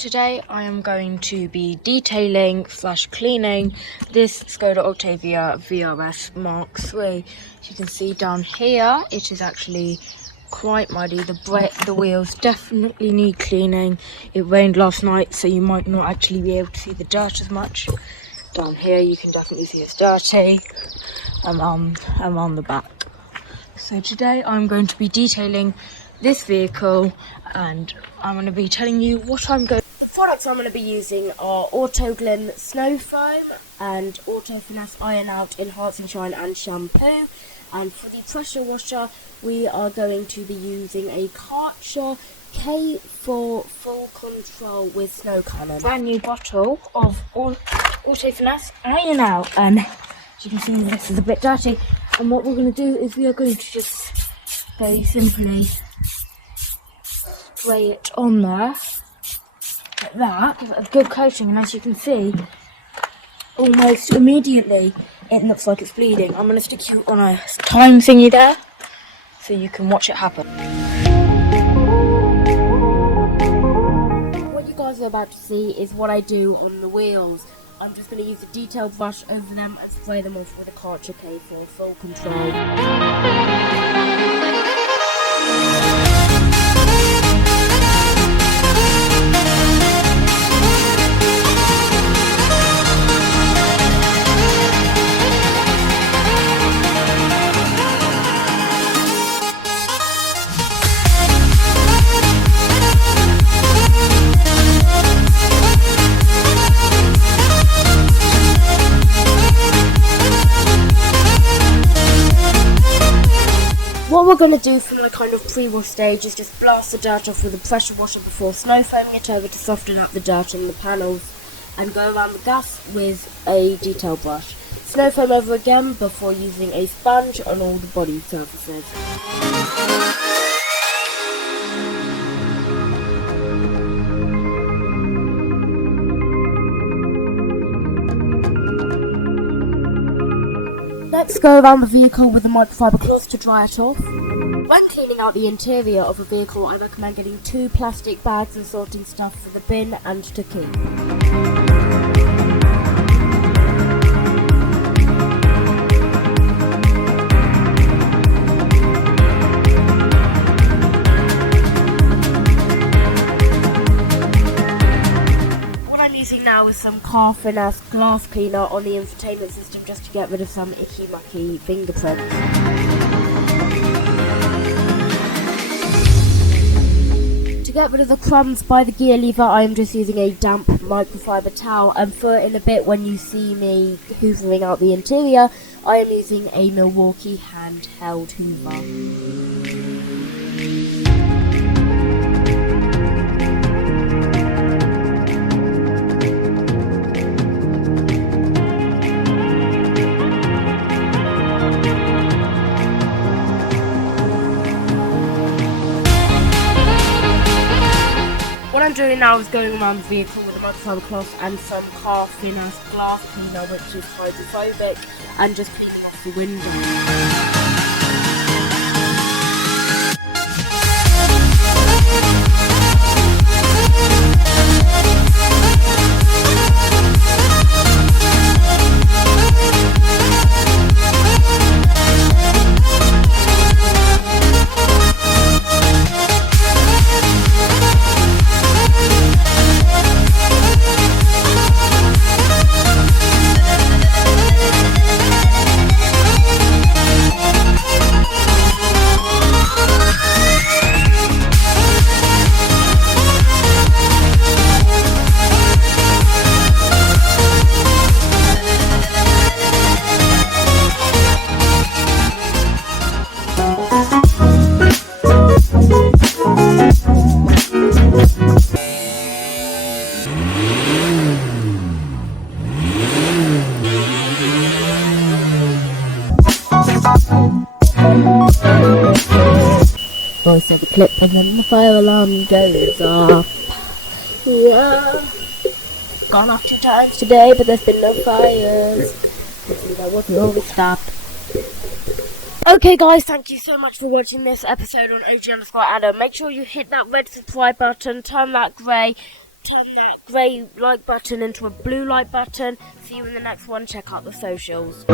Today I am going to be detailing / cleaning this Škoda Octavia VRS Mark III. As you can see down here, it is actually quite muddy. The wheels definitely need cleaning. It rained last night, so you might not actually be able to see the dirt as much. Down here you can definitely see it's dirty. I'm on the back. So today I'm going to be detailing this vehicle, and I'm going to be telling you the products I'm going to be using are Autoglyn Snow Foam and Auto Finesse Iron Out Enhancing Shine and Shampoo. And for the pressure washer, we are going to be using a Karcher K4 Full Control with Snow Cannon. Brand new bottle of Auto Finesse Iron Out, and as you can see, this is a bit dirty. And what we're going to do is we are going to just very simply spray it on there like that, give it a good coating, and as you can see, almost immediately it looks like it's bleeding. I'm going to stick you on a time thingy there so you can watch it happen. What you guys are about to see is what I do on the wheels. I'm just going to use a detail brush over them and spray them off with a Karcher K4 Full Control. What we're going to do for my kind of pre-wash stage is just blast the dirt off with a pressure washer before snow foaming it over to soften up the dirt in the panels, and go around the gas with a detail brush. Snow foam over again before using a sponge on all the body surfaces. Let's go around the vehicle with a microfiber cloth to dry it off. When cleaning out the interior of a vehicle, I recommend getting 2 plastic bags and sorting stuff for the bin and to keep. Now with some car finesse glass cleaner on the infotainment system, just to get rid of some icky mucky fingerprints. To get rid of the crumbs by the gear lever, I am just using a damp microfiber towel, and for in a bit when you see me hoovering out the interior, I am using a Milwaukee handheld hoover. What I'm doing now is going around the vehicle with a microfiber cloth and some car finesse glass cleaner, which is hydrophobic, and just cleaning off the window. Voice of the clip, and then the fire alarm goes off. Yeah. Gone off 2 times today, but there's been no fires. That wasn't always stopped. Okay guys, thank you so much for watching this episode on OG_Adam. Make sure you hit that red subscribe button, turn that grey, turn that grey like button into a blue like button. See you in the next one. Check out the socials.